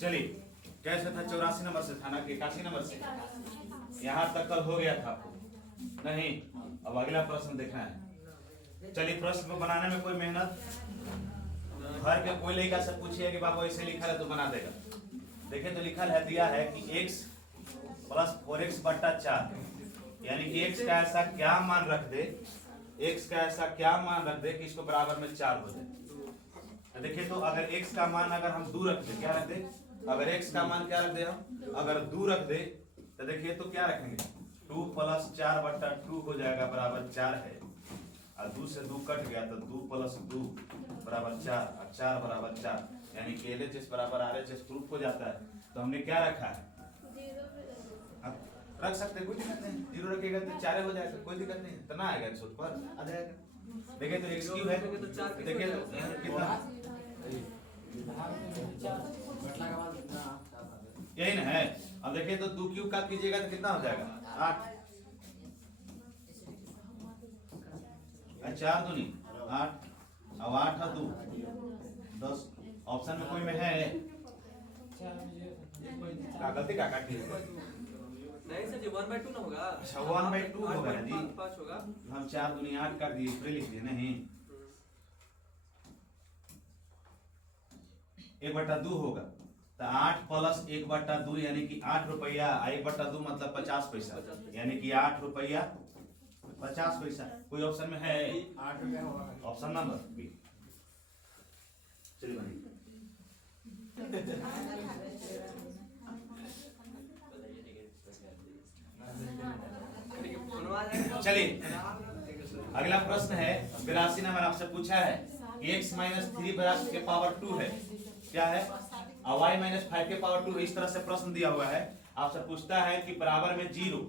चलिए कैसे था, 84 नंबर से था ना कि 81 नंबर से? यहाँ तक कल हो गया था आपको नहीं? अब अगला प्रश्न देखना है। चलिए प्रश्न को बनाने में कोई मेहनत घर के कोई लड़का से पूछिए कि बाबू ऐसे लिखा है तो बना देगा। देखिए तो लिखा है, दिया है कि x प्लस 4x बट्टा 4, यानी कि x का ऐसा क्या मान रख दे, x का ऐसा क्या मान रख दे कि इसको बराबर में 4 हो जाए। तो देखिए तो अगर x का मान अगर हम 2 रख दे, क्या रख दे? अगर x का मान क्या रख दे हम? अगर 2 रख दे तो देखिए तो क्या रखेंगे, 2 प्लस 4 बट्टा 2 हो जाएगा बराबर 4 है, और 2 से 2 कट गया तो 2 प्लस 2 बराबर 4, और 4 बराबर 4, यानी कि LHS बराबर RHS प्रूफ हो जाता है। तो हमने क्या रखा है? अब रख सकते हैं, कोई दिक्कत नहीं, 0 रखेगा तो 4 हो जाएगा, कोई दिक्कत नहीं, इतना आएगा सूत्र पर आ जाएगा। देखिए तो x क्यूब है, देखिए तो कितना यही ना है। अब देखिए तो 2 क्यूब का कीजिएगा तो कितना हो जाएगा? 8, 4 दूनी 8, अब 8 और 2 10। ऑप्शन में कोई में है का गलती का काट दिया? नहीं सर जी 1/2 ना होगा। अच्छा 1/2 होगा ना जी, 5 होगा। हम 4 दूनी 8 कर दिए, फिर लिख दिए नहीं, 1/2 होगा तो 8 प्लस 1/2 यानी कि 8 रुपया, 1/2 मतलब 50 पैसा, यानी कि 8 रुपया 50 पैसा। कोई ऑप्शन में है? 8 रुपया होगा। Option number B. चलिए बनी चलिए अगला प्रश्न है 82 नंबर, आपसे पूछा है कि x माइनस 3 बराबर के पावर 2 है, क्या है? और y माइनस 5 के पावर 2 है। इस तरह से प्रश्न दिया हुआ है, आपसे पूछता है कि बराबर में 0,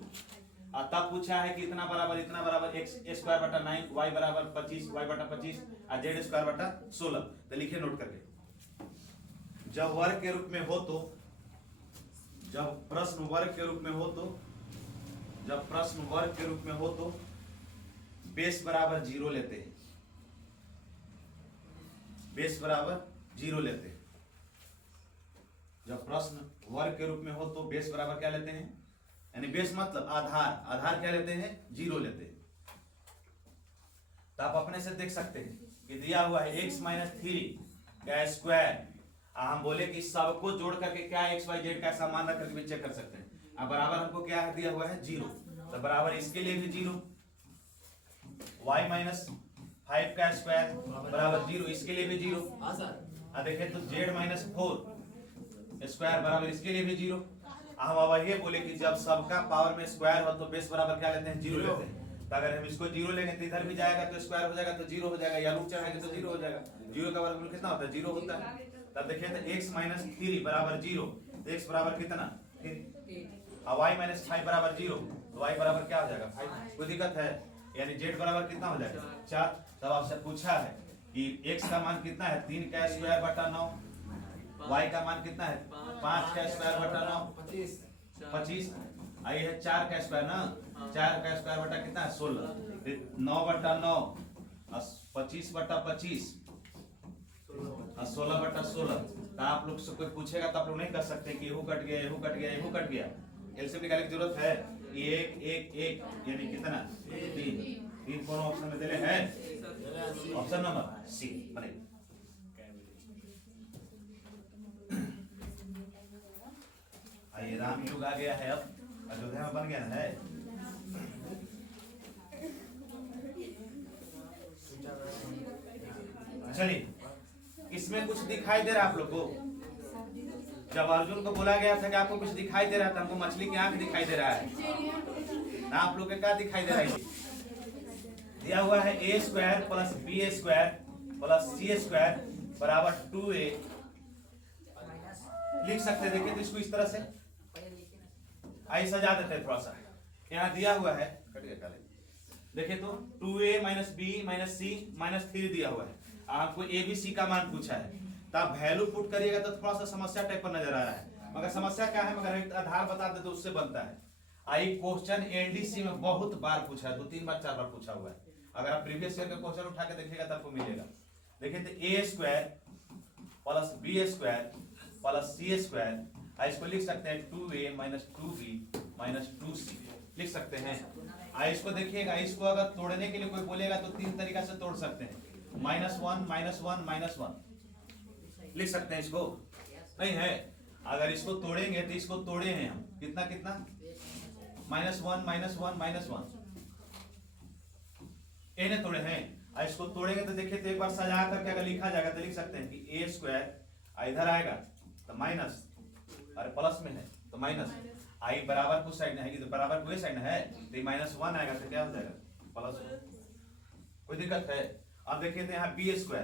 और तब पूछा है कि इतना बराबर x स्क्वायर बटा 9, y बराबर 25, y बटा 25 और z स्क्वायर बटा 16। तो लिखिए नोट करके, जब वर्ग के रूप में हो तो, जब प्रश्न वर्ग के रूप में हो तो, जब प्रश्न वर्ग के रूप में हो तो बेस बराबर 0 लेते हैं, बेस बराबर 0 लेते हैं। जब प्रश्न वर्ग के रूप में हो तो बेस बराबर क्या लेते हैं, यानी बेस मतलब आधार, आधार क्या लेते हैं? 0 लेते हैं। तो आप अपने से देख सकते हैं कि दिया हुआ है x माइनस 3 का स्क्वायर, हम बोले कि सबको जोड़ करके क्या x y z का समान रख करके भी चेक कर सकते हैं। अब बराबर हमको क्या है दिया हुआ है? 0, तो बराबर इसके लिए भी 0, y माइनस 5 का स्क्वायर बराबर 0, इसके लिए भी 0। हाँ सर। देखिए तो z माइनस 4 स्क्वायर बराबर इसके लिए भी 0। हम अब ये बोले कि जब सबका पावर में स्क्वायर हो तो बेस बराबर क्या लेते हैं? 0 लेते हैं। तो अगर हम इसको 0 लेंगे तो इधर भी जाएगा तो स्क्वायर हो जाएगा तो 0 हो जाएगा, या रूट चढ़ाएंगे तो 0 हो जाएगा। 0 का वर्गमूल कितना होता है? 0 होता है। तब देखिए तो x माइनस 3 बराबर 0, तो x बराबर कितना? 3, और y माइनस 5 बराबर 0, तो y बराबर क्या हो जाएगा? 5। कोई दिक्कत है? यानी z बराबर कितना हो जाएगा? 4। तब आपसे पूछा है कि x का मान कितना है? 3 का स्क्वायर बटा 9, y का मान कितना है? 5 का स्क्वायर बटा 9 25, आई है 4 का स्क्वायर ना, 4 का स्क्वायर बटा कितना है? 16, 9 बटा 9 25 बटा 25 और 16 बटा 16। तो आप लोग से कोई पूछेगा तो आप लोग नहीं कर सकते कि यहू कट गया, यहू कट गया, यहू कट गया। एलसीएम निकालने की जरूरत है? 1 1 1 यानी कितना? 3 कौन ऑप्शन में दिले है? ऑप्शन नंबर सी बनेगा। ये राम युग आ गया है, अब अयोध्या में बन गया है। चलिए इसमें कुछ दिखाई दे रहा है आप लोग को? जब अर्जुन को बोला गया था कि आपको कुछ दिखाई दे रहा था, हमको मछली की आंख दिखाई दे रहा है ना, आप लोग के क्या दिखाई दे रहा है? दिया हुआ है a square plus b square plus c square बराबर 2a। लिख सकते हैं, देखिए तो इसको इस तरह से आई सजा देते हैं थोड़ा सा। यहाँ दिया हुआ है, देखिए तो 2a minus b minus c minus 3 दिया हुआ है, आपको a b c का मान पूछा है, तो आप वैल्यू पुट करिएगा तो थोड़ा सा समस्या टाइप पर नजर आ रहा है, मगर समस्या क्या है, मगर एक आधार बता दे तो उससे बनता है। आई क्वेश्चन एनडीसी में बहुत बार पूछा है, 2-3 बार 4 बार पूछा हुआ है। अगर आप प्रीवियस ईयर का क्वेश्चन उठा के देखिएगा तो आपको मिलेगा। देखिए तो a square plus b square plus C square, इसको लिख सकते हैं 2a minus 2b minus 2c लिख सकते हैं। इसको देखिएगा, इसको अगर तोड़ने के लिए कोई बोलेगा तो तीन तरीका से तोड़ सकते हैं, -1 -1 -1 लिख सकते हैं इसको, नहीं है। अगर इसको तोड़ेंगे तो इसको तोड़े हैं हम कितना कितना -1 -1 -1 इन्हें तोड़े हैं। इसको तोड़ेंगे तो देखिए तो एक बार सजा करके अगर लिखा जाएगा तो लिख सकते हैं कि a स्क्वायर इधर आएगा तो माइनस, अरे प्लस में है तो माइनस, आई बराबर कुछ साइड में है तो बराबर कोई साइड में है तो -1 आएगा तो क्या हो जाएगा प्लस, कोई दिक्कत है। अब देखिए तो यहाँ b स्क्वायर,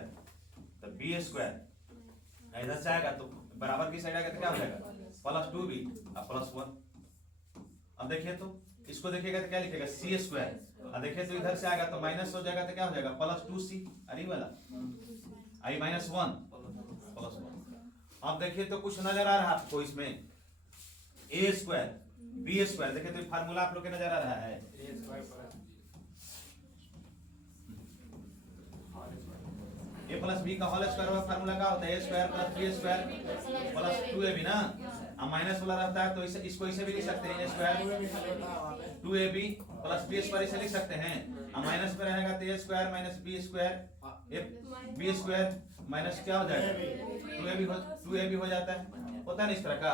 तो b स्क्वायर इधर से आएगा तो बराबर की साइड आएगा तो क्या हो जाएगा +2b और +1। अब देखिए तो इसको देखिएगा तो क्या लिखेगा c स्क्वायर, और देखिए तो इधर से आएगा तो माइनस हो जाएगा तो क्या हो जाएगा +2c, अरे वाला आई -1 +1। अब देखिए तो कुछ नजर आ रहा है आपको इसमें a स्क्वायर b स्क्वायर, देखिए तो फार्मूला आप लोग के नजर आ रहा है a प्लस b का होल स्क्वायर वाला फार्मूला क्या होता है a square plus b square plus 2ab ना, अब माइनस वाला रहता है तो इसको इसे भी लिख सकते हैं a square 2ab plus b square इसे लिख सकते हैं, अब माइनस में रहेगा तो a square minus b square b square minus क्या हो जाएगा 2ab हो जाता है, होता है ना इस तरह का।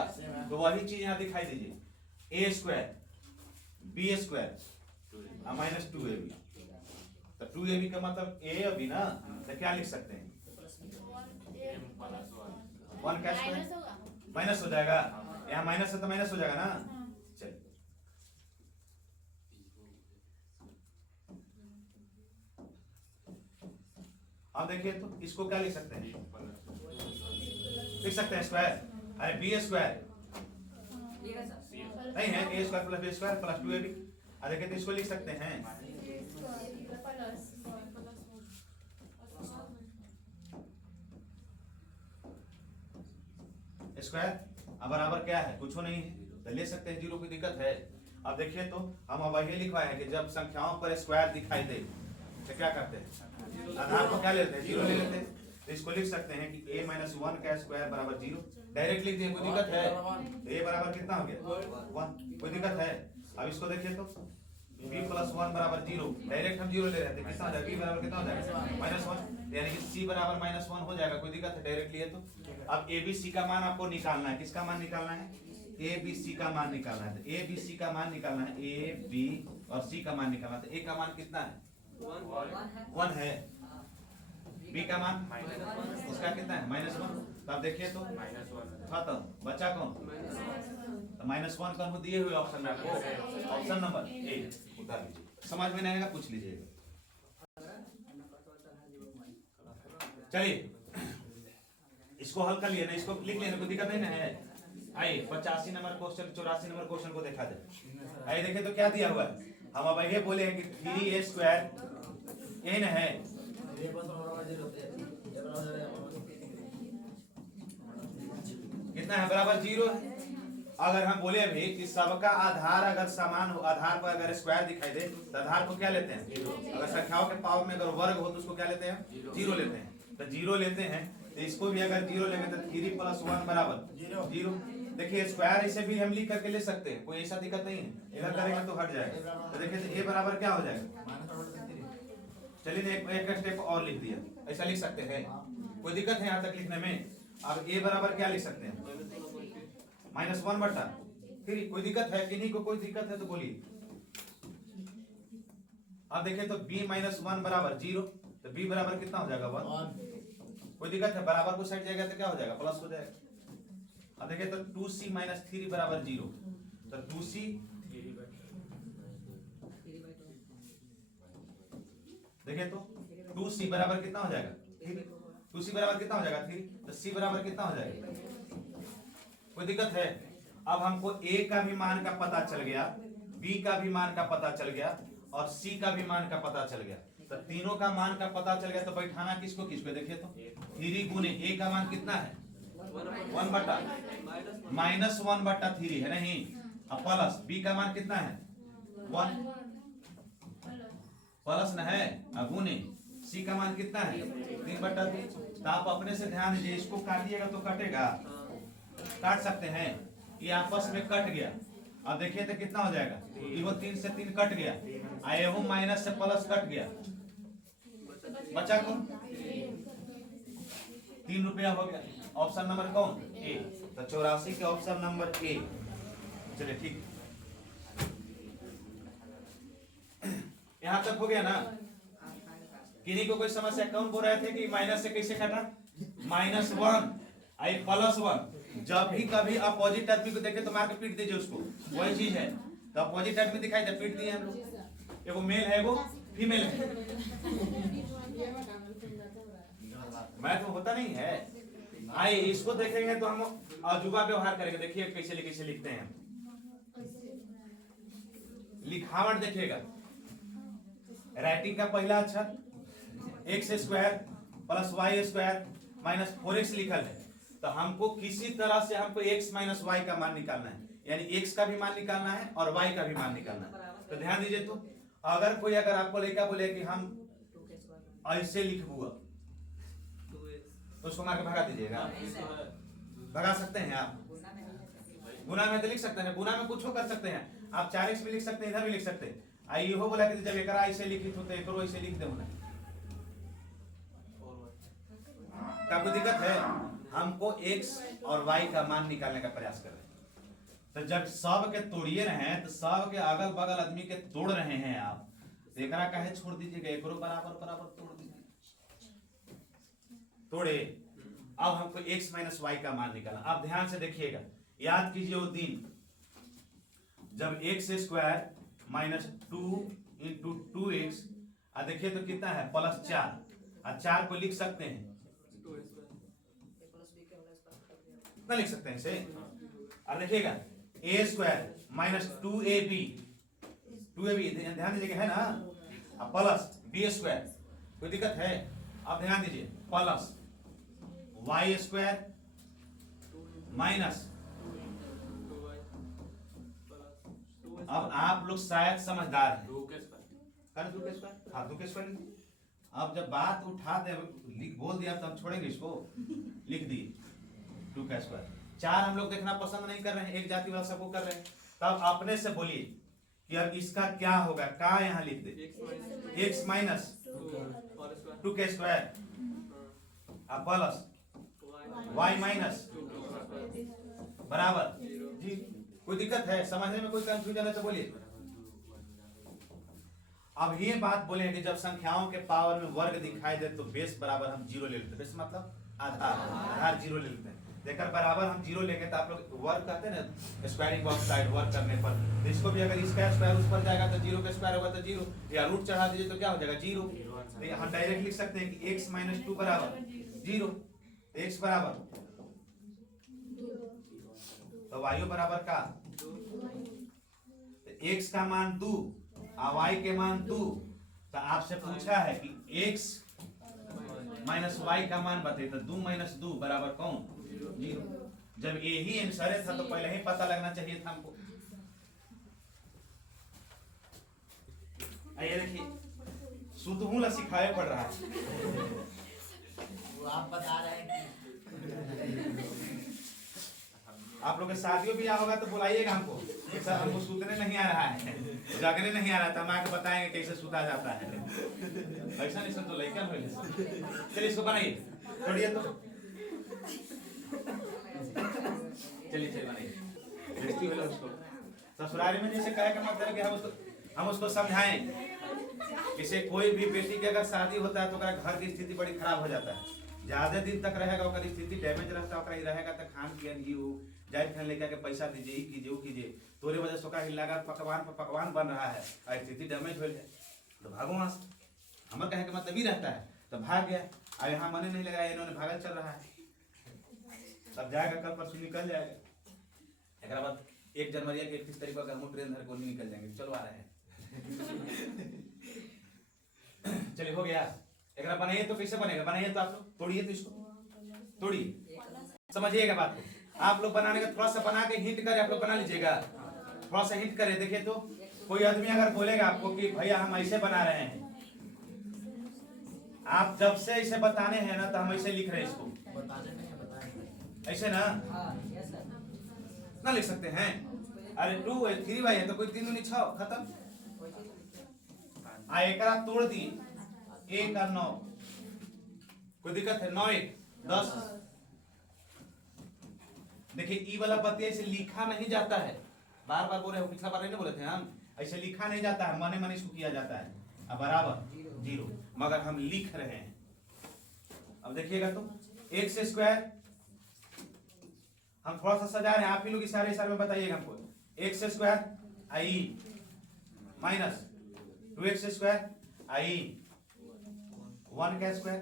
तो वही चीज यहाँ दिखाई दीजिए a square b square minus 2ab, तो 2ab का मतलब a और b ना, तो क्या लिख सकते हैं 1 का स्क्वायर माइनस हो जाएगा, यहाँ माइनस है तो माइनस हो जाएगा ना। चलिए अब देखिए तो इसको क्या लिख सकते हैं, लिख सकते हैं स्क्वायर, अरे b स्क्वायर नहीं है a square plus b square plus 2ab, अब देखिए तो इसको लिख सकते हैं स्क्वायर, अब बराबर क्या है कुछ नहीं है तो ले सकते हैं, जीरो की दिक्कत है। अब देखिए तो हम अब वही लिखवाए हैं कि जब संख्याओं पर स्क्वायर दिखाई दे तो क्या करते हैं, आधार को क्या लेते हैं जीरो ले लेते हैं, तो इसको लिख सकते हैं कि a - 1 का स्क्वायर बराबर 0, डायरेक्ट लिख दिए, कोई दिक्कत है, तो a बराबर कितना हो गया 1, कोई दिक्कत है। अब इसको देखिए तो b + 1 बराबर 0, डायरेक्ट हम 0 ले रहे थे, कितना हो जाएगा b बराबर कितना हो जाएगा -1, यानी कि c बराबर -1 हो जाएगा, कोई दिक्कत है डायरेक्ट लिए तो। अब a b c का मान आपको निकालना है, किसका मान निकालना है a b c का मान निकालना है, तो a b c का मान निकालना है, a b और c का मान निकालना है, तो a का मान कितना है 1 है, b का मान उसका कितना है -1, तो आप देखिए तो खत्म, बचा कौन तो -1 कौन को दिए हुए ऑप्शन में आपको, ऑप्शन नंबर ए उतार लीजिए, समझ में नहीं आएगा पूछ लीजिएगा। चलिए इसको हल कर लिए ना, इसको लिख लेने कोई दिक्कत नहीं ना है। आइए 85 नंबर क्वेश्चन 84 नंबर क्वेश्चन को देखा जाए। आइए देखिए तो क्या दिया हुआ है, हम अब ये बोले हैं कि 3a स्क्वायर n है, कितना है बराबर 0 है। अगर हम बोले भी कि सबका आधार अगर समान हो, आधार पर अगर स्क्वायर दिखाई दे तो आधार को क्या लेते हैं, अगर संख्याओं के पावर में अगर वर्ग हो तो उसको क्या लेते हैं 0 लेते हैं, तो 0 लेते हैं, तो इसको भी अगर 0 लेंगे तो 3 + 1 बराबर 0। देखिए स्क्वायर ऐसे भी हम लिख करके ले सकते हैं, कोई ऐसा दिक्कत नहीं है, इधर करेंगे तो हट जाएगा, तो देखिए तो a बराबर क्या हो जाएगा, चलिए एक स्टेप और लिख दिया, ऐसा लिख सकते हैं, कोई दिक्कत है यहाँ तक लिखने में। अब a बराबर क्या लिख सकते हैं -1/3, कोई दिक्कत है कि नहीं, कोई दिक्कत है तो बोलिए। अब देखिए तो b - 1 बराबर 0, तो b बराबर कितना हो जाएगा 1, कोई दिक्कत है, बराबर को साइड जाएगा तो क्या हो जाएगा प्लस हो जाएगा। अब देखिए तो 2c - 3 बराबर 0, तो 2c देखिए तो 2c बराबर कितना हो जाएगा 3, 2c बराबर कितना हो जाएगा 3, तो c बराबर कितना हो जाएगा, कोई दिक्कत है। अब हमको a का भी मान का पता चल गया, b का भी मान का पता चल गया और c का भी मान का पता चल गया, तो तीनों का मान का पता चल गया, तो बैठाना किसको किसको, देखिए तो 3 गुने a का मान कितना है 1/3 है नहीं, अब प्लस b का मान कितना है 1 प्लस न है, गुने c का मान कितना है 3/3। तो आप अपने से ध्यान दीजिए, इसको काटिएगा तो कटेगा, काट सकते हैं, ये आपस में कट गया। अब देखिए तो कितना हो जाएगा, इहो 3 से 3 कट गया, एहो माइनस से प्लस कट गया, बचा कौन, 3 रुपया हो गया। ऑप्शन नंबर कौन, ए। तो 84 के ऑप्शन नंबर ए। चलिए ठीक, यहां तक हो गया ना। किन्हीं को कोई समस्या, कौन बोल रहे थे कि माइनस से कैसे काटा, -1 आई +1। जब भी कभी अपोजिट आदमी को देखे तो मार के पीट दीजिए उसको, वही चीज है। तो अपोजिट आदमी दिखाई दे, पीट दिए हम लोग। एगो मेल है, एगो फीमेल है, मैं तो होता नहीं है। आइए इसको देखेंगे तो हम अजूबा व्यवहार करेंगे। देखिए कैसे लिखते हैं, लिखावट देखिएगा। राइटिंग का पहला अक्षर x² + y² - 4x लिखल है। तो हमको किसी तरह से हमको x - y का मान निकालना है, यानी x का भी मान निकालना है और y का भी मान निकालना है। तो ध्यान दीजिए, तो अगर आपको लड़का बोले कि हम ऐसे लिखूंगा तो उसको मार के भगा दीजिएगा, भगा सकते हैं आप। गुना में तो लिख सकते हैं, गुना में कुछ कर सकते हैं आप, 4x भी लिख सकते हैं, इधर भी लिख सकते हैं। आई हो बोला कि जब एकरा ऐसे लिखी तो एकरो ऐसे लिख दे होना, क्या कोई दिक्कत है? हमको x और y का मान निकालने का प्रयास कर रहे हैं। तो जब सब के तोड़िए रहे हैं, तो सब के अगल बगल आदमी के तोड़ रहे हैं आप, तो एकरा काहे छोड़ दीजिएगा, एकरो बराबर तोड़ दीजिए, तोड़े। अब हमको x - y का मान निकालना। अब ध्यान से देखिएगा, याद कीजिए वो दिन जब x² - 2 × 2x, देखिए तो कितना है, +4, और 4 को लिख सकते हैं, कितना लिख सकते हैं इसे। और देखिएगा a² - 2ab, 2ab ध्यान दीजिएगा, है ना, प्लस b², कोई दिक्कत है? अब ध्यान दीजिए, प्लस y² माइनस, अब आप लोग शायद समझदार हैं, 2 के स्क्वायर, हाँ 2 के स्क्वायर। अब जब बात उठा दे, बोल दिया तो हम छोड़ेंगे इसको, लिख दिए 2 का स्क्वायर। 4 हम लोग देखना पसंद नहीं कर रहे हैं, एक जाति वाला सबको कर रहे हैं। तब अपने से बोलिए कि अब इसका क्या होगा, का यहाँ लिख दे, x - 2 के स्क्वायर प्लस y - बराबर जी। कोई दिक्कत है समझने में, कोई कंफ्यूजन है तो बोलिए। अब ये बात बोले कि जब संख्याओं के पावर में वर्ग दिखाई दे तो बेस बराबर हम 0 ले लेते हैं। बेस मतलब आधार 0 ले लेते हैं। देखकर बराबर हम 0 लेंगे तो आप लोग वर्ग कहते हैं ना, स्क्वायरिंग ऑफ साइड वर्ग करने पर, तो इसको भी अगर इसका स्क्वायर उस पर जाएगा तो 0 का स्क्वायर होगा तो 0, या रूट चढ़ा दीजिए तो क्या हो जाएगा 0। तो हम डायरेक्ट लिख सकते हैं कि x - 2 बराबर 0, x बराबर तो y बराबर का, x का मान 2 और y के मान 2। तो आपसे पूछा है कि x - y का मान बताइए, तो 2 - 2 बराबर कौन, 0। जब यही आंसर था तो पहले ही पता लगना चाहिए था हमको। आइए देखिए, सुतहू ला सिखाए पड़ रहा है, वो आप बता रहे हैं आप लोग के शादियों भी होगा तो बुलाइएगा हमको, सर हमको सूतने नहीं आ रहा है, जगने नहीं आ रहा था, हम आके बताएंगे कैसे सूता जाता है। ऐसा नहीं, सब तो लड़का हो। चलिए इसको बनाइए, छोड़िए तो, चलिए बनाइए। बेइज्जती हो उसको ससुराली में जैसे कहे का मतलब कि हम उसको समझाएं। किसी कोई भी बेटी की अगर शादी होता है तो घर की स्थिति बड़ी खराब हो जाता है, ज्यादा दिन तक रहेगा, ओकर स्थिति डैमेज रहता है, रहेगा तो खान पियन ही हो जाए, खान लेकर के पैसा दीजिए, ही कीजिए, वो कीजिए, तोरे वजह से ओकरा हिलागा पकवान पर पकवान बन रहा है और स्थिति डैमेज हो जाए तो भागो वहां से। हमारे कहने का मतलब ही रहता है, तो भाग गया, अब यहाँ मने नहीं लग रहा है, इन्होंने भागल चल रहा है, तब जाएगा कल परसों निकल जाएगा। एक बाद 1 जनवरी के 31 तारीख को हम ट्रेन धर को नहीं निकल जाएंगे, चलो आ रहे हैं। चलिए हो गया, एक बनाइए तो कैसे बनेगा, बनाइए तो आप लोग तोड़िए, तो इसको तोड़िए, समझिएगा बात को। आप लोग बनाने का थोड़ा सा बना के हिंट करे, आप लोग बना लीजिएगा, थोड़ा सा हिंट करे। देखिए तो कोई आदमी अगर बोलेगा आपको कि भैया हम ऐसे बना रहे हैं, आप जब से इसे बताने हैं ना तो हम ऐसे लिख रहे हैं इसको, ऐसे ना, कितना लिख सकते हैं? अरे 2 है 3y है तो कोई 3 दूनी 6 खत्म। आ एकरा तोड़ दी 1 और 9 कोई दिक्कत है? 9 1 10। देखिए ई वाला बतिया ऐसे लिखा नहीं जाता है, बार बार बोल रहे हो, पिछला बार नहीं बोले थे हम, ऐसे लिखा नहीं जाता है, मने मने इसको किया जाता है। अब बराबर 0 मगर हम लिख रहे हैं। अब देखिएगा तो x स्क्वायर हम थोड़ा सा सजा रहे हैं, आप ही लोग इशारे इशारे में बताइएगा हमको। x स्क्वायर आई माइनस 2x स्क्वायर आई 1 का स्क्वायर।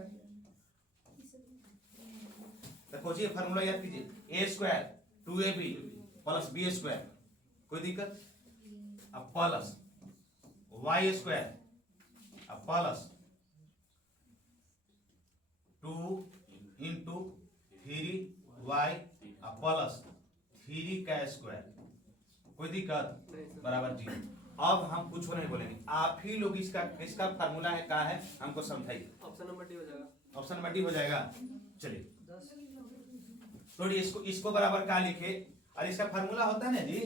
तो खोजिए फार्मूला याद कीजिए, a square 2ab plus b square, कोई दिक्कत? अब प्लस y स्क्वायर अब प्लस 2 इंटू 3y अब प्लस 3 का स्क्वायर, कोई दिक्कत? बराबर 0। अब हम कुछ नहीं बोलेंगे, आप ही लोग इसका फार्मूला है क्या है हमको समझाइए। ऑप्शन नंबर डी हो जाएगा। ऑप्शन नंबर डी हो जाएगा। चलिए थोड़ी इसको बराबर क्या लिखे? अरे इसका फार्मूला होता है ना जी,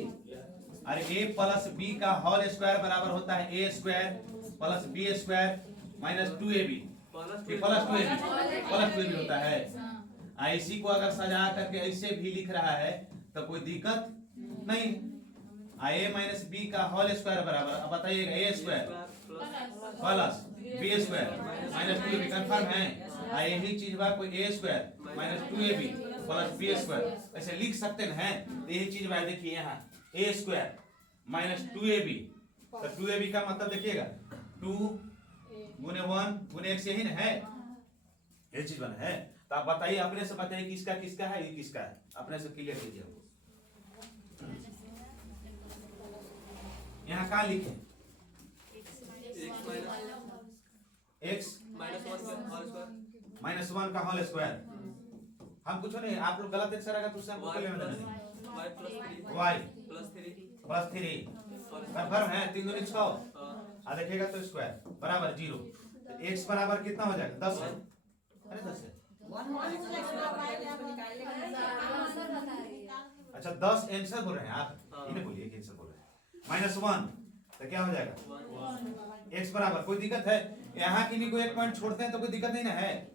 अरे a प्लस b का होल स्क्वायर बराबर होता है a square plus b square minus 2ab plus 2ab होता है। इसी को अगर सजा करके ऐसे भी लिख रहा है तो कोई दिक्कत नहीं। a माइनस b का होल स्क्वायर बराबर, अब बताइएगा a square plus b square minus 2ab confirm है? यही चीज बा कोई a square minus 2ab plus b square ऐसे लिख सकते हैं। यही चीज बा, देखिए यहाँ a स्क्वायर माइनस 2ab, तो 2ab का मतलब देखिएगा 2 गुने 1 गुने x यही ना है, ये चीज बना है। तो आप बताइए, अपने से बताइए किसका किसका है, ये किसका है, अपने से क्लियर कीजिए। यहाँ क्या लिखे? x माइनस 1 का होल स्क्वायर। हम कुछ नहीं, आप लोग गलत अक्षर आएगा तो उससे हमको लेना नहीं। y प्लस 3 कंफर्म है? 3 दूनी 6 आ देखिएगा तो स्क्वायर बराबर 0। तो x बराबर कितना हो जाएगा? 10 है। अरे 10 है। अच्छा 10 आंसर बोल रहे हैं आप, इन्हें बोलिए कि आंसर बोल रहे हैं। माइनस 1 तो क्या हो जाएगा? x बराबर, कोई दिक्कत है? यहाँ की नहीं कोई एक पॉइंट छोड़ते हैं तो कोई दिक्कत नहीं ना है।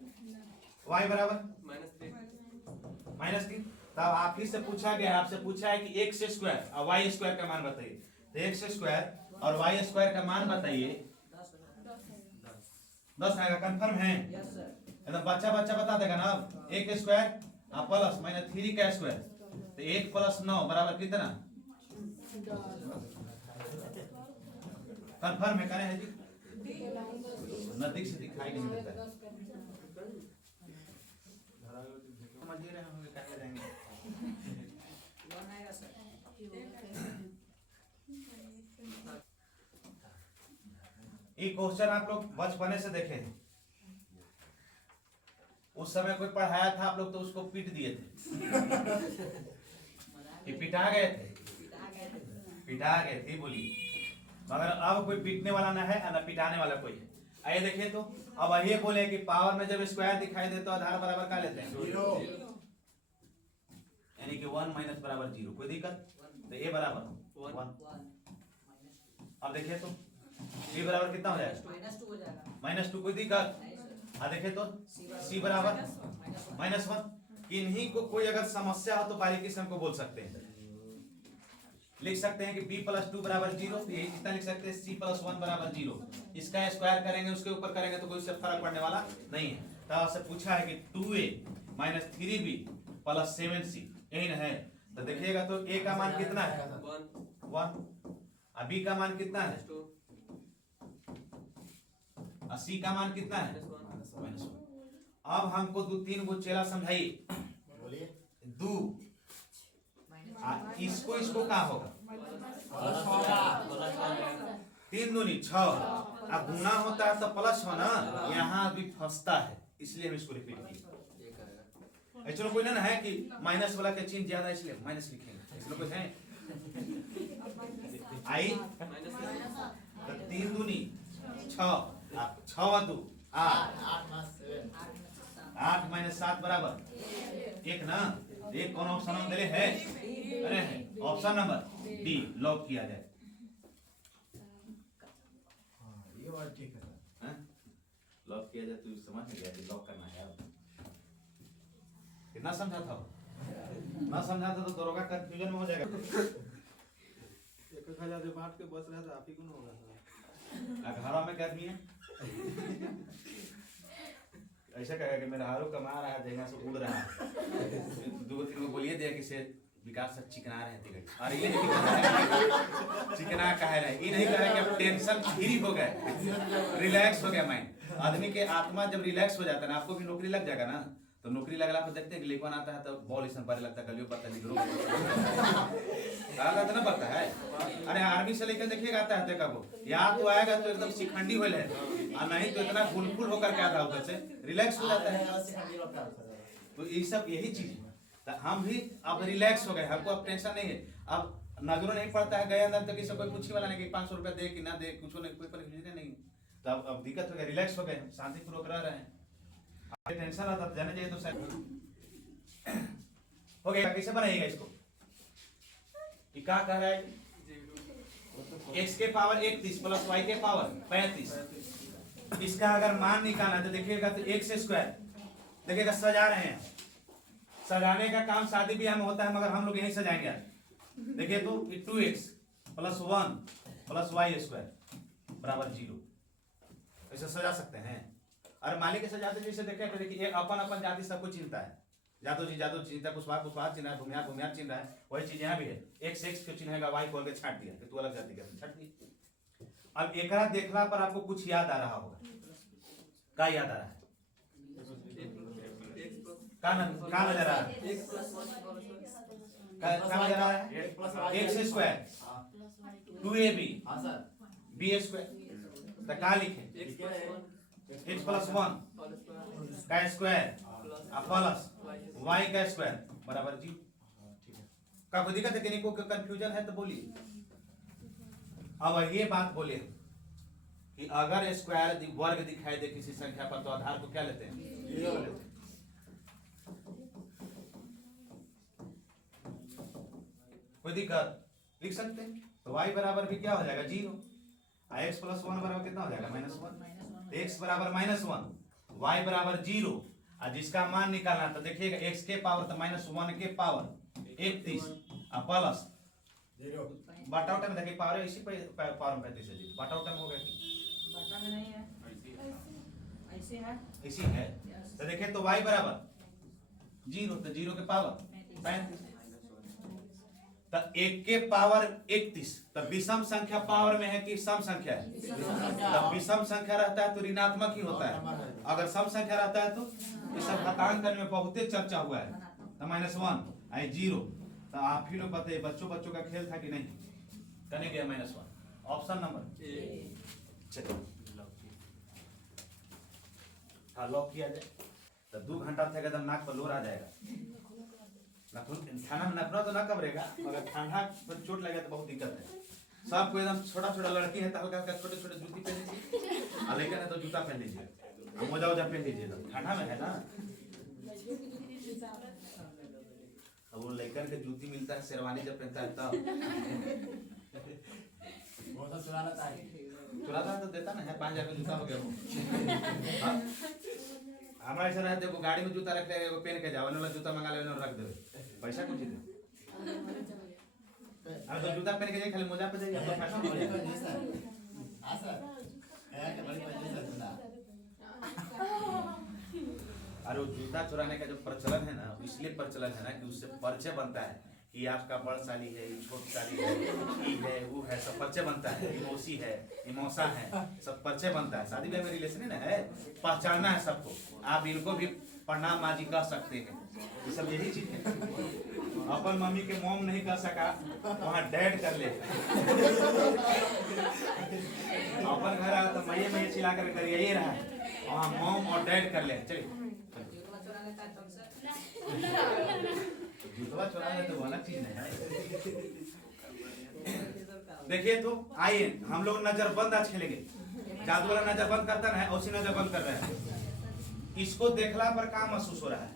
y बराबर -3। तब आप ही से पूछा गया, आपसे पूछा है कि x स्क्वायर और y स्क्वायर का मान बताइए। तो x स्क्वायर और y स्क्वायर का मान बताइए। 10 आएगा, कंफर्म है? एकदम बच्चा बता देगा ना। 1 स्क्वायर प्लस माइनस 3 का स्क्वायर, तो 1 प्लस 9 बराबर कितना? कंफर्म है? करें है जी, नजदीक से दिखाई नहीं देता है। समझ रहे होंगे कहाँ जाएंगे। ये क्वेश्चन आप लोग बचपने से देखे थे, उस समय कोई पढ़ाया था आप लोग तो उसको पीट दिए थे। ये पिटा गए थे बोली, मगर अब कोई पीटने वाला ना है ना पिटाने वाला कोई है। आइए देखिए तो अब ये बोले कि पावर में जब स्क्वायर दिखाई दे तो आधार बराबर क्या लेते हैं? 0, यानी कि 1 माइनस बराबर 0, कोई दिक्कत? तो a बराबर 1। अब देखिए तो b बराबर कितना हो जाएगा? -2, कोई दिक्कत? देखिए तो c बराबर -1। इन्हीं को कोई अगर समस्या हो तो बारीकी से हमको बोल सकते हैं, लिख सकते हैं कि b प्लस 2 बराबर 0, तो यही कितना लिख सकते हैं? c प्लस 1 बराबर 0। इसका स्क्वायर करेंगे उसके ऊपर करेंगे तो कोई से फर्क पड़ने वाला नहीं है। तो आपसे पूछा है कि 2a minus 3b plus 7c, यही ना है? तो देखिएगा तो a का मान कितना है? 1। और b का मान कितना है? और c का मान कितना है? -1। अब हमको 2-3 गो चेला समझाइए। दो इसको क्या होगा? 3 दूनी 6। अब गुना होता है तो प्लस हो ना, यहाँ भी फंसता है, इसलिए हम इसको रिपीट किए। चलो कोई ना है कि माइनस वाला का चिन्ह ज्यादा इसलिए माइनस लिखेंगे, इसलिए कोई है आई 3 दूनी 6 6 2 8 -7 बराबर 1 ना। एक कौन ऑप्शन हम दिले है? अरे है ऑप्शन नंबर डी लॉक किया जाए। ये बात ठीक है सर। लॉक किया जाए तो समझ में गया कि लॉक करना है। अब कितना समझा था? ना समझा था तो दरोगा कंफ्यूजन में हो जाएगा। एक हजार से बांट के बस रहा था, आप ही को ना होगा सर। घरों में क्या आदमी है ऐसा कहेगा कि मेरा हारो कमा रहा है, जगह से उड़ रहा है। दो तीन को बोलिए दिया कि से विकास सर चिकना रहे थे और ये चिकना कह रहे, ये नहीं कह रहे कि अब टेंशन फ्री हो गए, रिलैक्स हो गया माइंड। आदमी के आत्मा जब रिलैक्स हो जाता है ना, आपको भी नौकरी लग जाएगा ना, तो नौकरी लगला पर देखते हैं कि लिखवान आता है तो बॉल इसन पर लगता है, गलियों पता नहीं ग्रुप ना पड़ता है। अरे आर्मी से लेकर देखिएगा आता है देखा वो, यहाँ तो आएगा तो एकदम शिखंडी हो है, और नहीं तो इतना फुल होकर के आता है, उधर से रिलैक्स हो जाता है। तो ये सब यही चीज है। तो हम भी अब रिलैक्स हो गए, हमको अब टेंशन नहीं है। अब नजरों नहीं पड़ता है, गए अंदर तो किसी कोई पूछने वाला नहीं कि 500 रुपया दे कि ना दे, कुछ नहीं, कोई परेशानी नहीं। तो अब दिक्कत हो गया, रिलैक्स हो गए, शांतिपूर्वक रह रहे हैं। टेंशन आता तो जाने चाहिए तो सर हो गया। कैसे बनाइएगा इसको? कि क्या कह रहा है? x के पावर 31 प्लस y के पावर 35। इसका अगर मान निकालना तो देखिएगा तो x स्क्वायर देखिएगा, सजा रहे हैं। सजाने का काम शादी ब्याह में होता है, मगर हम लोग यही सजाएंगे। देखिए तो 2x plus 1 plus y square बराबर 0, ऐसे सजा सकते हैं। अरे मालिक के सजाते जैसे देखिए अपन अपन जाति सबको चिंता है, जादव जी चिंता, कुशवाहा चिन्ह है, भूमियार चिन्ह है, वही चीज यहाँ भी है। x को चिन्हेगा, y खोल के छाट दिया कि तू अलग जाति का, छाट दिया। अब एकरा देखला पर आपको कुछ याद आ रहा होगा, क्या याद आ रहा है? का नजर आ रहा है? का नजर आ रहा है? x square 2ab b square, तो क्या लिखे? x प्लस 1 का स्क्वायर प्लस y का स्क्वायर बराबर 0। का कोई दिक्कत है कि नहीं? को कंफ्यूजन है तो बोलिए। अब ये बात बोले कि अगर स्क्वायर वर्ग दिखाई दे किसी संख्या पर तो आधार को क्या लेते हैं? 0 लेते हैं। कोई दिक्कत? लिख सकते हैं। तो y बराबर भी क्या हो जाएगा? 0। x प्लस 1 बराबर कितना हो जाएगा? -1। x बराबर -1, y बराबर 0। और जिसका मान निकालना तो देखिएगा x के पावर तो -1 के पावर 31 प्लस 0 बटा उठा में देखिए पावर इसी पे पावर में 35 है जी, बटा उठा में हो गया कि बटा में नहीं है, ऐसे है, इसी है। तो देखिए तो y बराबर 0, तो 0 के पावर 35, तो 1 के पावर 31। तो विषम संख्या पावर में है कि सम संख्या है? तो विषम संख्या रहता है तो ऋणात्मक ही होता है, अगर सम संख्या रहता है तो ये सब घातांकन में बहुत चर्चा हुआ है। तो -1 आई 0, तो आप ही लोग बताइए बच्चों का खेल था कि नहीं? करने गया -1, ऑप्शन नंबर चलो हाँ लॉक किया जाए। तो 2 घंटा तक एकदम नाक पर लोर आ जाएगा। खाना में नखरा तो ना कबरेगा, मगर ठंडा पर चोट लगे तो बहुत दिक्कत है। सबको एकदम छोटा लड़की है तो हल्का हल्का छोटे जूती पहन लीजिए, और लड़का है तो जूता पहन लीजिए, मोजा पहन लीजिए। ठंडा में है ना, अब वो लड़कन के जूती मिलता है, शेरवानी जब पहनता है तब चुराता है तो देता ना है। 5,000 का जूता हो गया वो। हमारा ऐसा रहता है वो गाड़ी में जूता रख ले, वो पहन के जाओ, वाला जूता मंगा ले और रख दे, पैसा कुछ दे। अब तो जूता पहन के जाए, खाली मोजा पे जाइए तो फैशन हो जाएगा। हां सर है बड़ी पैसे से। और वो जूता चुराने का जो प्रचलन है ना, इसलिए प्रचलन है ना कि उससे परिचय बनता है कि आपका बड़शाली है, छोटशाली है, ये है वो है, सब परिचय बनता है। इमोसी है, इमोसा है, सब परिचय बनता है। शादी में रिलेशन है ना, है पहचानना है सबको। आप इनको भी प्रणाम माँ जी कह सकते हैं, ये सब यही चीज है। अपन मम्मी के मॉम नहीं कर सका, वहाँ डैड कर ले। अपन घर आया तो मैये चिल्ला कर यही रहा है, वहाँ मॉम और डैड कर ले। चलिए जूतवा चुराने तो अलग चीज है। देखिए तो आइए हम लोग नजरबंद आज खेलेंगे। जादू वाला नजरबंद करता है, उसी नजरबंद कर रहे हैं। इसको देखला पर क्या महसूस हो रहा है?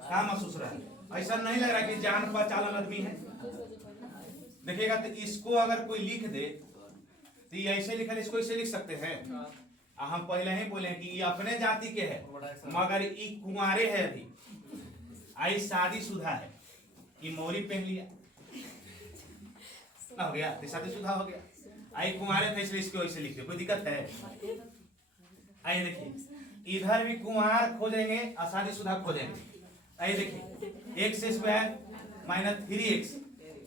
क्या महसूस हो रहा है? ऐसा नहीं लग रहा कि जान पहचान आदमी है। देखिएगा तो इसको अगर कोई लिख दे तो ये ऐसे लिखा, इसको ऐसे लिख सकते हैं। हम पहले ही बोले कि ये अपने जाति के है मगर ये कुंवारे है अभी, आई शादीशुदा है, ये मोरी पहन लिया ना, हो गया तो शादीशुदा हो गया। आई कुंवारे थे इसलिए इसको ऐसे लिख दे, कोई दिक्कत है? आइए देखिए इधर भी कुंवार खोजेंगे और शादीशुदा खोजेंगे। आइए देखिए x square minus 3x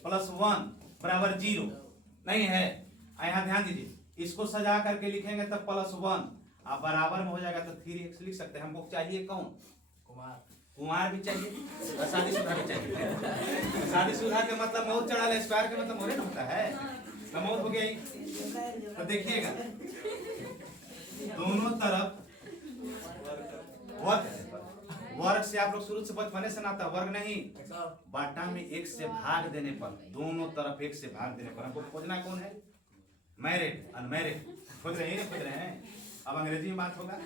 plus 1 बराबर 0 नहीं है। यहाँ ध्यान दीजिए, इसको सजा करके लिखेंगे तब प्लस 1 और बराबर में हो जाएगा तो 3x लिख सकते हैं। हमको चाहिए कौन? कुमार भी चाहिए और शादीशुदा भी चाहिए। शादीशुदा के मतलब मौत चढ़ा ले, स्क्वायर के मतलब मोरे ना होता है, तो मौत हो गई। तो देखिएगा दोनों तरफ वर्ग से आप लोग शुरू से बचपने से नाता, वर्ग नहीं बाटा में एक से भाग देने पर, दोनों तरफ एक से भाग देने पर हमको खोजना कौन है? मैरिड अनमैरिड खोज रहे हैं, खोज रहे हैं। अब अंग्रेजी में बात होगा।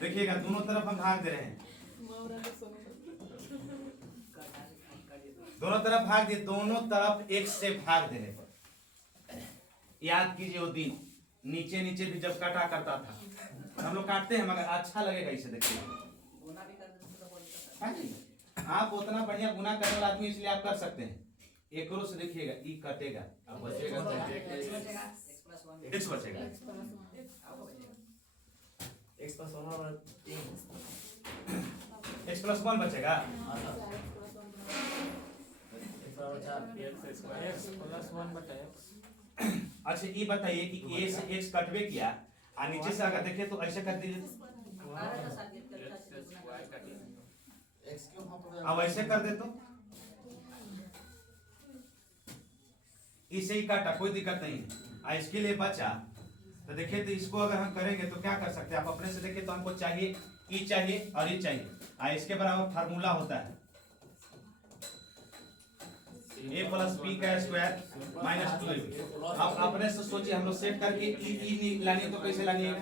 देखिएगा दोनों तरफ हम भाग दे रहे हैं, दोनों तरफ भाग दिए, दोनों तरफ एक से भाग देने पर। याद कीजिए वो दिन नीचे नीचे भी जब काटा करता था, हम लोग काटते हैं मगर अच्छा लगेगा इसे देखिए। आप उतना बढ़िया गुना करने वाला आदमी इसलिए आप कर सकते हैं। एक और से देखिएगा ई कटेगा, अब बचेगा x बचेगा, x प्लस 1 बचेगा। अच्छा ये बताइए कि a से x कटवे किया और नीचे से अगर देखे तो ऐसे कर दीजिए, अब ऐसे कर दे तो इसे ही काटा, कोई दिक्कत नहीं है। इसके लिए बचा तो देखिए, तो इसको अगर हम करेंगे तो क्या कर सकते हैं आप अपने से देखिए। तो हमको चाहिए ई चाहिए और ई चाहिए, इसके बराबर फार्मूला होता है a प्लस बी का स्क्वायर माइनस 2ab। अब अपने से सोचिए, हम लोग सेट करके ई लानी है तो कैसे लानी है?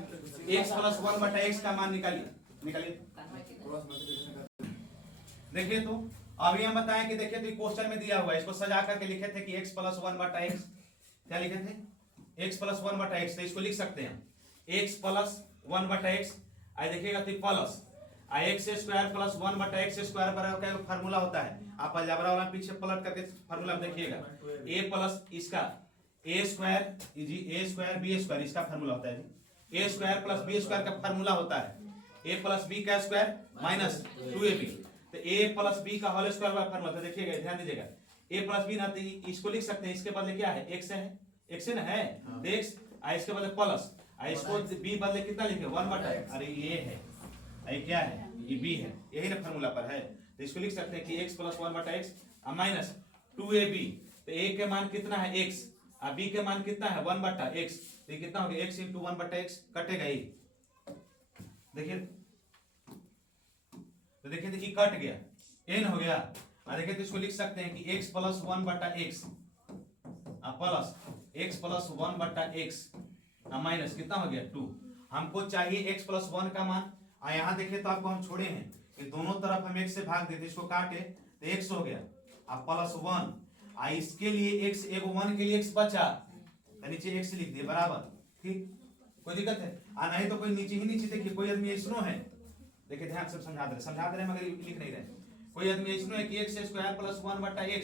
x प्लस 1 बटा x का मान निकालिए। देखिए तो अभी हम बताएं कि देखिए तो क्वेश्चन में दिया हुआ है, इसको सजा करके लिखे थे कि x प्लस 1 बटा x, क्या लिखे थे? x प्लस 1 बटा x, तो इसको लिख सकते हैं x प्लस 1 बटा x। आई देखिएगा तो प्लस x स्क्वायर प्लस 1 बटा x स्क्वायर बराबर का फार्मूला होता है। आप अलजेब्रा वाला पीछे पलट करके फार्मूला देखिएगा, a प्लस इसका a स्क्वायर b स्क्वायर, इसका फार्मूला होता है a square plus b square का फार्मूला होता है a प्लस b का स्क्वायर माइनस 2ab। तो a प्लस b का होल स्क्वायर का फार्मूला था, देखिएगा ध्यान दीजिएगा a प्लस b ना, तो इसको लिख सकते हैं, इसके बदले क्या है? x है, x है ना, है तो x, इसके बदले प्लस, इसको b बदले कितना लिखे? 1 बटा, अरे ये है, ये क्या है? ये b है, यही ना फार्मूला पर है। तो इसको लिख सकते हैं कि x प्लस 1 बटा x माइनस 2ab। तो a के मान कितना है? x, और b के मान कितना है? 1 बटा x। तो ये कितना हो गया? x इंटू 1 बटा x कटेगा ये, देखिए तो देखिए तो ये कट गया, n हो गया। और देखिए तो इसको लिख सकते हैं कि x प्लस 1 बटा x प्लस x प्लस 1 बटा x माइनस कितना हो गया? 2। हमको चाहिए x प्लस 1 का मान। यहाँ देखिए तो आपको हम छोड़े हैं कि दोनों तरफ हम x से भाग देते, इसको काटे तो x हो गया प्लस 1। इसके लिए x, एगो 1 के लिए x बचा तो नीचे x लिख दिए बराबर, ठीक, कोई दिक्कत है? नहीं तो कोई नीचे ही नीचे देखिए, कोई आदमी ऐसनो है, देखिए ध्यान से समझा दे रहे मगर लिख नहीं रहे। कोई आदमी ऐसनो है कि x स्क्वायर प्लस 1 बटा x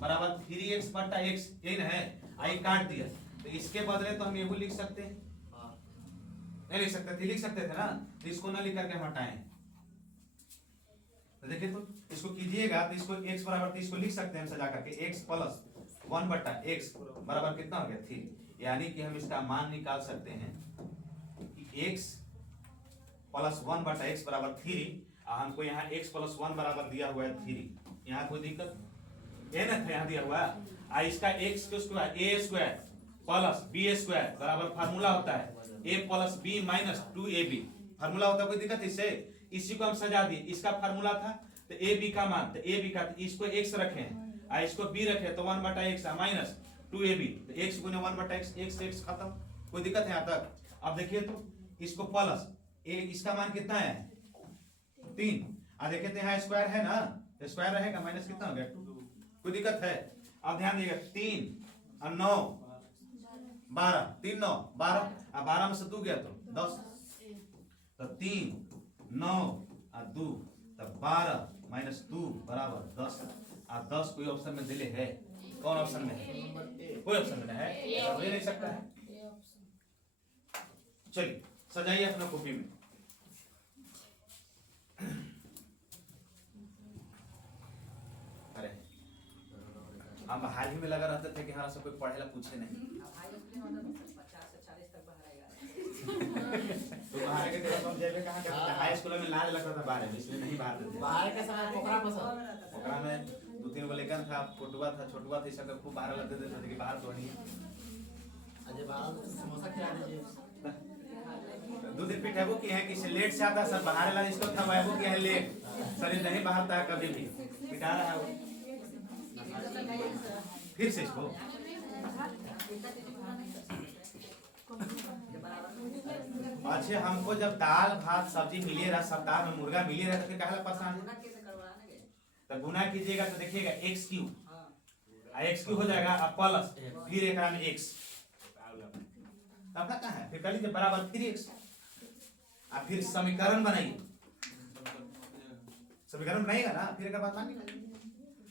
बराबर 3x बटा x, यही ना है। आई काट दिया तो इसके बदले तो हम ये लिख सकते हैं, नहीं लिख सकते थे? लिख सकते थे ना, तो इसको ना लिख करके हम हटाएं। तो देखिए तो इसको कीजिएगा तो इसको x बराबर, तो इसको लिख सकते हैं सजा करके x प्लस 1 बटा x बराबर कितना हो गया? 3। यानी कि हम इसका मान निकाल सकते हैं कि x प्लस 1 बटा x बराबर 3। हमको यहाँ x प्लस 1 बराबर दिया हुआ है 3। यहाँ कोई दिक्कत है ना? यहाँ दिया हुआ है इसका x square a square plus b square बराबर फार्मूला होता है a plus b minus 2ab, formula होता है, कोई दिक्कत इससे? इसी को हम सजा दिए, इसका फार्मूला था तो ab का मान, तो ab का, तो इसको x रखें इसको b रखे तो 1 बटा x माइनस 2ab, तो x गुने 1 बटा x, x खत्म, कोई दिक्कत है यहाँ तक? अब देखिए तो इसको प्लस इसका मान कितना है? 3। देखिए तो यहाँ स्क्वायर है ना, स्क्वायर रहेगा, माइनस कितना हो गया 2। कोई दिक्कत है? अब ध्यान दीजिएगा, 3 और 9 12, 3 9 12, अब 12 में से 2 गया तो 10, तो 3 9 और 2 तो 12 माइनस 2 बराबर 10। आप 10 कोई ऑप्शन में दिले है? कौन ऑप्शन में है? कोई ऑप्शन में है, हो ही नहीं सकता है। चलिए सजाइए अपना कॉपी में। अरे हम हाल ही में लगा रहते थे कि हमारा सब कोई पढ़ेला पूछे नहीं। तो बाहर के तेरा सब जेबे कहां का हाई स्कूल में लाज लगता था बाहर में, इसलिए नहीं बाहर थे। बाहर के समय पोखरा पसंद, पोखरा में 2-3 गो लेकिन था, फोटुआ था, छोटुआ था, सब खूब बाहर लगते थे कि बाहर तो नहीं। अजय बाहर समोसा खिला दीजिए। 2 दिन पिटाबो की है कि से लेट से आता सर, बाहर वाला इसको था वाइबो की है लेट, शरीर नहीं बाहर था कभी भी, पिटा रहा है वो। फिर से इसको अच्छा, हमको जब दाल भात सब्जी मिले रहा, सप्ताह में मुर्गा मिले रहा, तो फिर काहे परेशान है? तो गुना कीजिएगा तो देखिएगा x क्यूब, x क्यूब हो जाएगा अब प्लस फिर एक में x, तब कहाँ है? फिर कर लीजिए बराबर 3x, अब फिर समीकरण बनाइए। समीकरण बनाइएगा ना, फिर एक बात मानिए।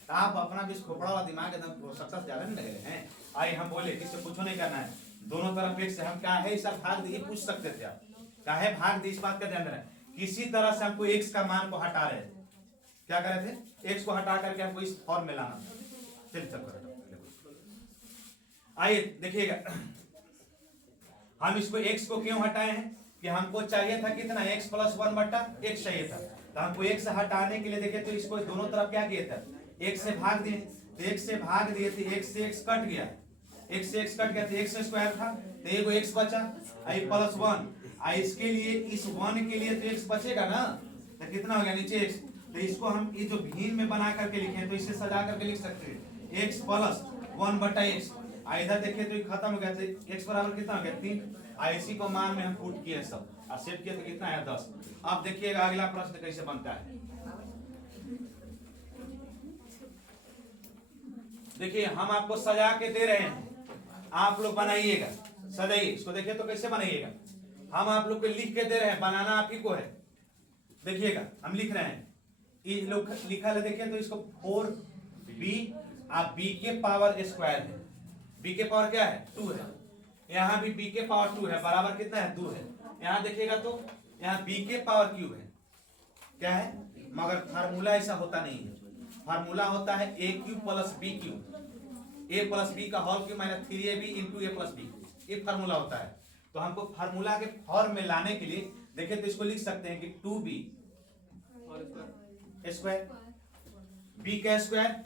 तो आप अपना भी खोपड़ा वाला दिमाग एकदम सक्सेस ज्यादा नहीं लगे हैं। आइए हम बोले किससे कुछ नहीं करना है, दोनों तरफ एक से हम क्या है सब भाग दिए, पूछ सकते थे आप क्या है भाग दी, इस बात का ध्यान रहे। किसी तरह से हमको x का मान को हटा रहे थे, क्या कर रहे थे? x को हटा करके हमको इस फॉर्म में लाना। चलिए चल आइए देखिएगा, हम इसको x को क्यों हटाए हैं कि हमको चाहिए था कितना x + 1/x चाहिए था, तो हमको x हटाने के लिए देखिए तो इसको दोनों तरफ क्या किए थे, x से भाग दिए, तो x से भाग दिए तो x से x कट गया, x से x कट गया तो x स्क्वायर था तो एगो x बचा, आई +1, आई इसके लिए इस 1 के लिए तो x बचेगा ना, तो कितना हो गया नीचे x, तो इसको हम ये जो भिन्न में बना करके लिखे तो इसे सजा करके लिख सकते हैं x + 1/x। इधर देखिए तो ये खत्म हो गया, तो x बराबर कितना हो गया 3। इसी को मान में हम पुट किए सब और सेट किए तो कितना है 10। अब देखिएगा अगला प्रश्न कैसे बनता है। देखिए हम आपको सजा के दे रहे हैं, आप लोग बनाइएगा, सजाइए इसको। देखिए तो कैसे बनाइएगा, हम आप लोग को लिख के दे रहे हैं, बनाना आप ही को है। देखिएगा हम लिख रहे हैं, ये लोग लिखा है, देखिए तो इसको 4b आप b के पावर स्क्वायर है, b के पावर क्या है 2 है, यहाँ भी b के पावर 2 है, बराबर कितना है 2 है। यहाँ देखिएगा तो यहाँ b के पावर क्यूब है, क्या है, मगर फार्मूला ऐसा होता नहीं है। फार्मूला होता है a cube + b cube, a + b का whole cube minus 3ab × a + b, ये फार्मूला होता है। तो हमको फार्मूला के फॉर्म में लाने के लिए देखिए तो इसको लिख सकते हैं कि 2b स्क्वायर, b का स्क्वायर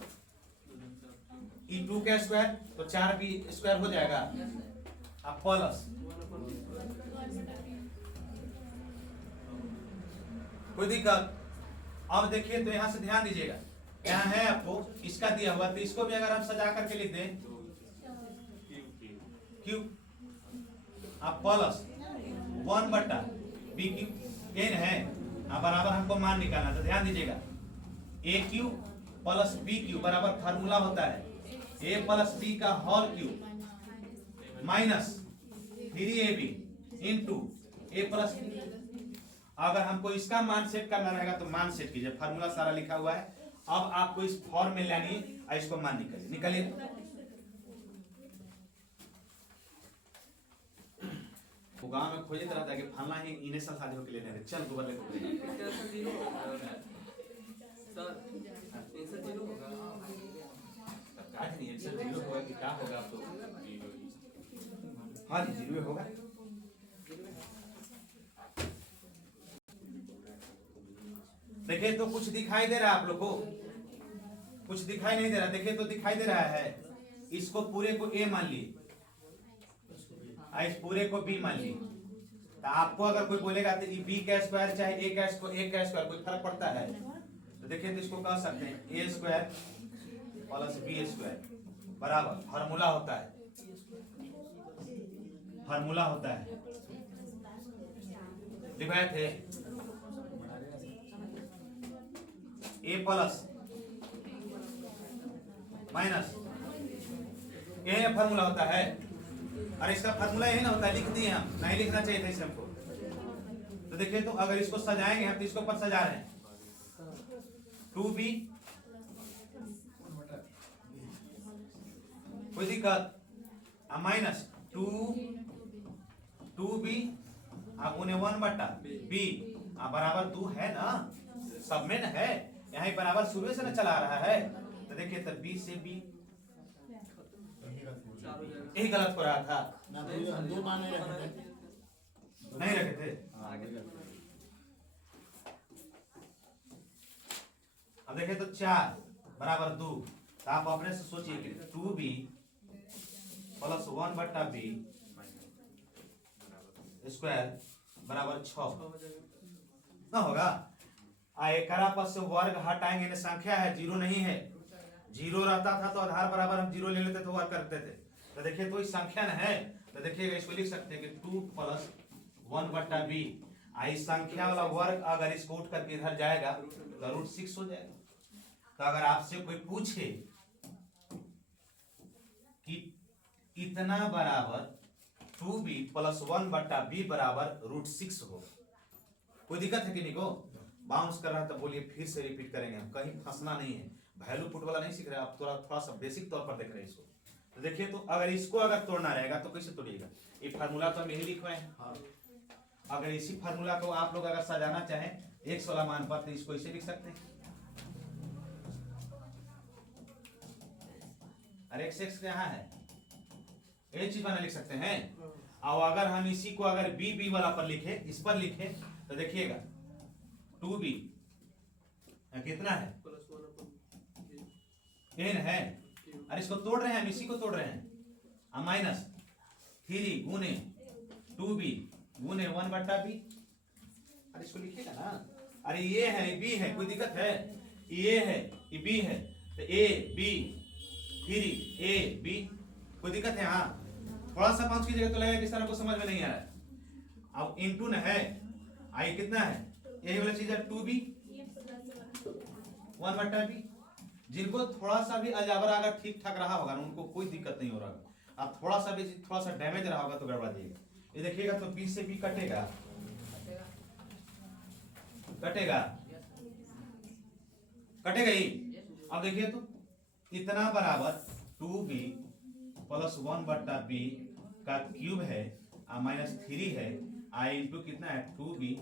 ई 2 का स्क्वायर, तो 4b स्क्वायर हो जाएगा, अब प्लस कोई दिक्कत। अब देखिए तो यहाँ से ध्यान दीजिएगा, यहाँ है आपको इसका दिया हुआ, तो इसको भी अगर हम सजा करके लिख दें क्यूब, अब प्लस 1/b क्यूब n है, अब बराबर हमको मान निकालना, तो ध्यान दीजिएगा a क्यूब + b क्यूब बराबर फार्मूला होता है a + b का whole cube minus 3ab × a + b। अगर हमको इसका मान सेट करना रहेगा तो मान सेट कीजिए, फार्मूला सारा लिखा हुआ है। अब आपको इस फॉर्म में लानी है, इसको मान निकालिए, निकालिए। गांव में खोजते रहता है कि फलना ही इन्हें सब शादी होके लेने चल गोबर लेके जीरो होगा कि क्या होगा, आप तो हाँ जी जीरो होगा। देखिए तो कुछ दिखाई दे रहा है आप लोग को, कुछ दिखाई नहीं दे रहा, देखिए तो दिखाई दे रहा है। इसको पूरे को a मान ली, इस पूरे को b मान ली, तो आपको अगर कोई बोलेगा तो b का स्क्वायर चाहे a का स्क्वायर कोई फर्क पड़ता है, तो देखिए तो इसको कह सकते हैं a स्क्वायर + b स्क्वायर बराबर फार्मूला होता है, फार्मूला होता है लिखाए थे a + माइनस, यही फार्मूला होता है। और इसका फार्मूला यही ना होता है, लिख दिए हम, नहीं लिखना चाहिए था इसे हमको। तो देखिए, तो अगर इसको सजाएंगे हम, तो इसको ऊपर सजा रहे हैं 2b, कोई दिक्कत, माइनस 2b गुने 1/b बराबर 2 है ना, सब में ना है, यहाँ बराबर शुरू से ना चला रहा है। तो देखिए, तो b से b यही गलत हो रहा था, ना दो मान नहीं रखे थे। नहीं रखे थे। अब देखिए, तो 4 बराबर 2, तो आप अपने से सोचिए कि 2b प्लस 1/b स्क्वायर बराबर 6 ना होगा। एकरा पर से वर्ग हटाएंगे ना, संख्या है, जीरो नहीं है। जीरो रहता था तो आधार बराबर हम जीरो ले लेते तो वर्ग करते थे। तो देखिए, तो इस संख्या न है, तो देखिएगा इसको लिख सकते हैं कि 2 प्लस 1/b। इस संख्या वाला वर्ग अगर इसको उठ करके इधर जाएगा तो √6 हो जाएगा। तो अगर आपसे कोई पूछे कि इतना बराबर 2b प्लस 1/b बराबर √6 हो, कोई दिक्कत है कि नहीं को? बाउंस कर रहा है तो बोलिए, फिर से रिपीट करेंगे हम, कहीं फंसना नहीं है। वैल्यू पुट वाला नहीं सीख रहे आप, थोड़ा सा बेसिक तौर पर देख रहे हैं इसको। तो देखिए, तो अगर इसको अगर तोड़ना रहेगा तो कैसे तोड़िएगा? ये फार्मूला तो हम यही लिखवाए हैं। अगर इसी फार्मूला को आप लोग अगर सजाना चाहें x वाला मान पर, तो इसको इसे लिख सकते हैं। अरे x यहाँ है, ये चीज बना लिख सकते हैं। और अगर हम इसी को अगर b वाला पर लिखे, इस पर लिखे, तो देखिएगा 2b कितना है, n है। अरे इसको तोड़ रहे हैं हम, इसी को तोड़ रहे हैं। माइनस 3 गुने 2b गुने 1/b। अरे इसको लिखिएगा ना। अरे ये है, b है, कोई दिक्कत है? ये है, ये b है, तो a b 3 a b, कोई दिक्कत है? हाँ, थोड़ा सा पांच की जगह तो लगेगा कि सर को समझ में नहीं आ रहा है। अब इनटू न है, आई कितना है, यही वाला चीज है 2b 1/b। जिनको थोड़ा सा भी अलजाबरा अगर ठीक ठाक रहा होगा ना, उनको कोई दिक्कत नहीं हो रहा। अब थोड़ा सा डैमेज रहा होगा तो गड़बड़ा जाएगा। ये देखिएगा, तो b से b कटेगा, कटेगा ही। अब देखिए, तो इतना बराबर 2b प्लस 1/b का क्यूब है, माइनस 3 है, आई इंटू कितना है 2b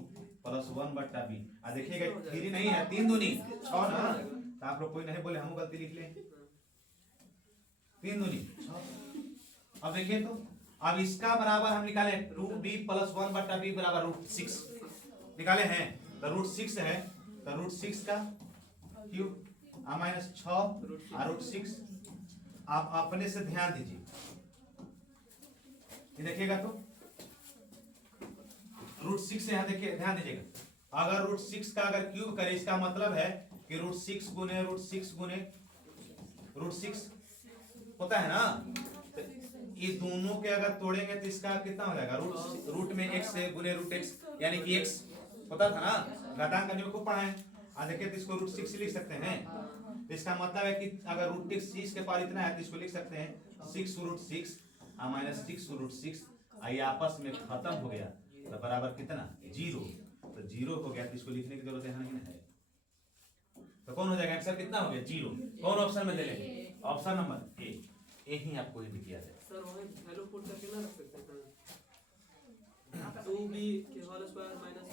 प्लस 1/b। देखिएगा 3 नहीं है, 3 दूनी 6 ना, तो आप लोग कोई नहीं बोले, हम गलती लिख लें, 3 दूनी 6। अब देखिए, तो अब इसका बराबर हम निकाले 2b प्लस 1/b बराबर √6 निकाले हैं। तो √6 है, तो √6 का क्यूब माइनस 6 √6। आप अपने से ध्यान दीजिए, ये देखिएगा, तो √6 से यहाँ देखिए, ध्यान दीजिएगा। अगर √6 का अगर क्यूब करें, इसका मतलब है कि √6 गुने √6 होता है ना। तो ये दोनों के अगर तोड़ेंगे तो इसका कितना हो जाएगा, रूट में x है गुने √x, यानी कि x होता था ना, घातांक जो को पढ़ा है। देखिए, तो इसको √6 लिख सकते हैं। तो इसका मतलब है कि अगर √6 के पावर इतना है तो इसको लिख सकते हैं 6√6 माइनस 6√6। ये आपस में खत्म हो गया तो बराबर कितना, 0। तो 0 हो गया, तो इसको लिखने की जरूरत यहाँ नहीं है। तो कौन हो जाएगा आंसर, कितना हो गया, 0। कौन ऑप्शन में ले लेंगे? ऑप्शन नंबर ए, यही आपको ही दिया जाए। सर वही वैल्यू पुट करके ना रख सकते हैं 2b के होल स्क्वायर माइनस